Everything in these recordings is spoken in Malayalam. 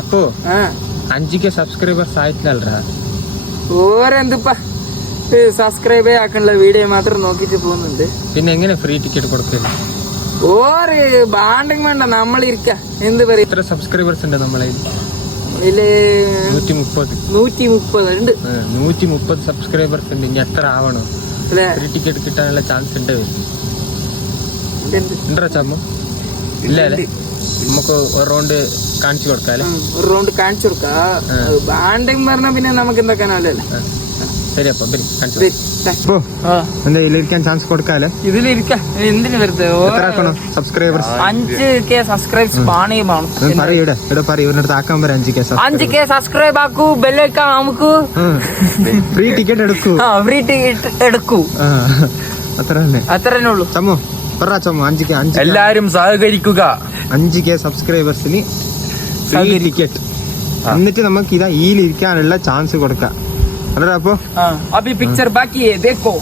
അപ്പോ 5K സബ്സ്ക്രൈബേഴ്സ് ആയിട്ടില്ലടാ. ഓരെന്തിപ്പാ സബ്സ്ക്രൈബേ ആക്കാനുള്ള വീഡിയോ മാത്രം നോക്കിട്ട് പോകുന്നുണ്ട്. പിന്നെ എങ്ങനെ ഫ്രീ ടിക്കറ്റ് കൊടുക്കില്ല? ഓര് ബാണ്ടെങ്കിൽ വേണ്ട, നമ്മളിരിക്ക എന്ത് പറയും. എത്ര സബ്സ്ക്രൈബേഴ്സ് ഉണ്ട് നമ്മളെ? 130 ഉണ്ട്. 130 സബ്സ്ക്രൈബേഴ്സ് ഉണ്ട്. ഇനി എത്ര ആവണോ ഫ്രീ ടിക്കറ്റ് കിട്ടാനുള്ള ചാൻസ് ഉണ്ട്? ഉണ്ടോ ചമ്മ? ഇല്ല അല്ലേ? നമുക്ക് ഒരു റൗണ്ട് കാണിച്ചു കൊടുക്കാം. ഒരു റൗണ്ട് കാണിച്ചു കൊടുക്കാം. ബാണ്ടെങ്കിൽ പറഞ്ഞാ പിന്നെ നമുക്ക് എന്താക്കാനല്ലേ. ശരി, അപ്പൊ ഇതിലിരിക്കാൻ ചാൻസ് കൊടുക്കാല്ലേ? ഇതിലിരിക്കാം. എന്തിനു വെറുതെ സബ്സ്ക്രൈബേഴ്സ് 5K സബ്സ്ക്രൈബ്സ് പാണിയുമാണ്. 5K സബ്സ്ക്രൈബ് ആക്കൂ, ബെല്ലൈക്കൺ നമുക്ക് ഫ്രീ ടിക്കറ്റ് എടുക്കൂ. ഫ്രീ ടിക്കറ്റ് എടുക്കൂ. അത്ര തന്നെ ഉള്ളൂ. ചമ്മോ പറ ചമ്മോ. 5K എല്ലാരും സഹകരിക്കുക. 5K സബ്സ്ക്രൈബേഴ്സിന് free ticket. എന്നിട്ട് നമുക്ക് ഇതാ ഈലിരിക്കാനുള്ള ചാൻസ് കൊടുക്കാം. അപ്പൊ अभी पिक्चर बाकी है, देखो.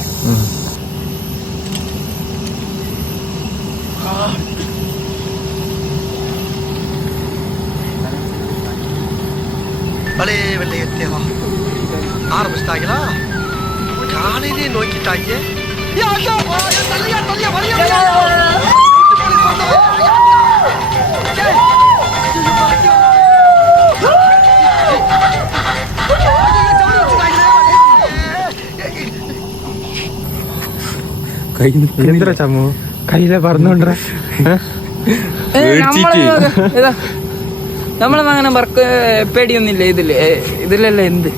ஆரம்பிச்சிட்டாங்களா? காலையிலே நோக்கிட்டாங்க. എന്തിനാ ചമ്മു കയ്യിലെ പറഞ്ഞോണ്ട? നമ്മളങ്ങനെ പേടിയൊന്നുമില്ല ഇതിലല്ല എന്ത്